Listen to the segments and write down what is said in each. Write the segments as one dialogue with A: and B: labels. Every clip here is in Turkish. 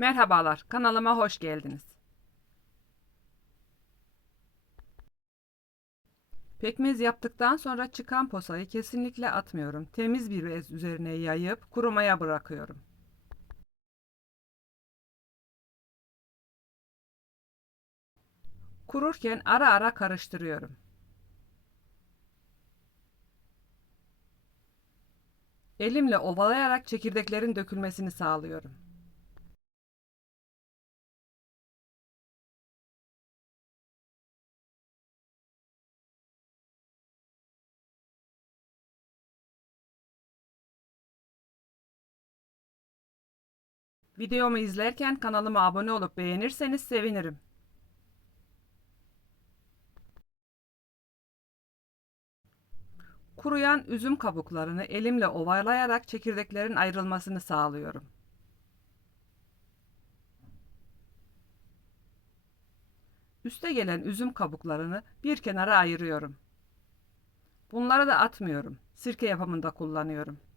A: Merhabalar, kanalıma hoş geldiniz. Pekmez yaptıktan sonra çıkan posayı kesinlikle atmıyorum. Temiz bir bez üzerine yayıp kurumaya bırakıyorum. Kururken ara ara karıştırıyorum. Elimle ovalayarak çekirdeklerin dökülmesini sağlıyorum. Videomu izlerken kanalıma abone olup beğenirseniz sevinirim. Kuruyan üzüm kabuklarını elimle ovalayarak çekirdeklerin ayrılmasını sağlıyorum. Üste gelen üzüm kabuklarını bir kenara ayırıyorum. Bunları da atmıyorum. Sirke yapımında kullanıyorum.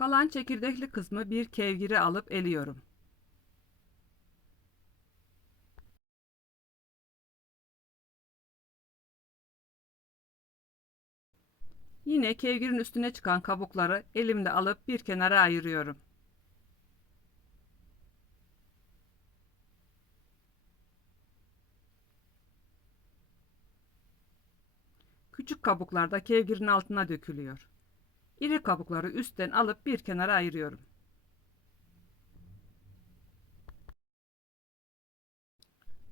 A: Kalan çekirdekli kısmı bir kevgire alıp eliyorum. Yine kevgirin üstüne çıkan kabukları elimde alıp bir kenara ayırıyorum. Küçük kabuklar da kevgirin altına dökülüyor. İri kabukları üstten alıp bir kenara ayırıyorum.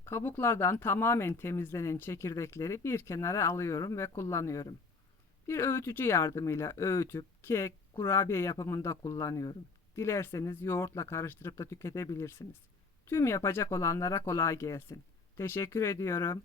A: Kabuklardan tamamen temizlenen çekirdekleri bir kenara alıyorum ve kullanıyorum. Bir öğütücü yardımıyla öğütüp kek, kurabiye yapımında kullanıyorum. Dilerseniz yoğurtla karıştırıp da tüketebilirsiniz. Tüm yapacak olanlara kolay gelsin. Teşekkür ediyorum.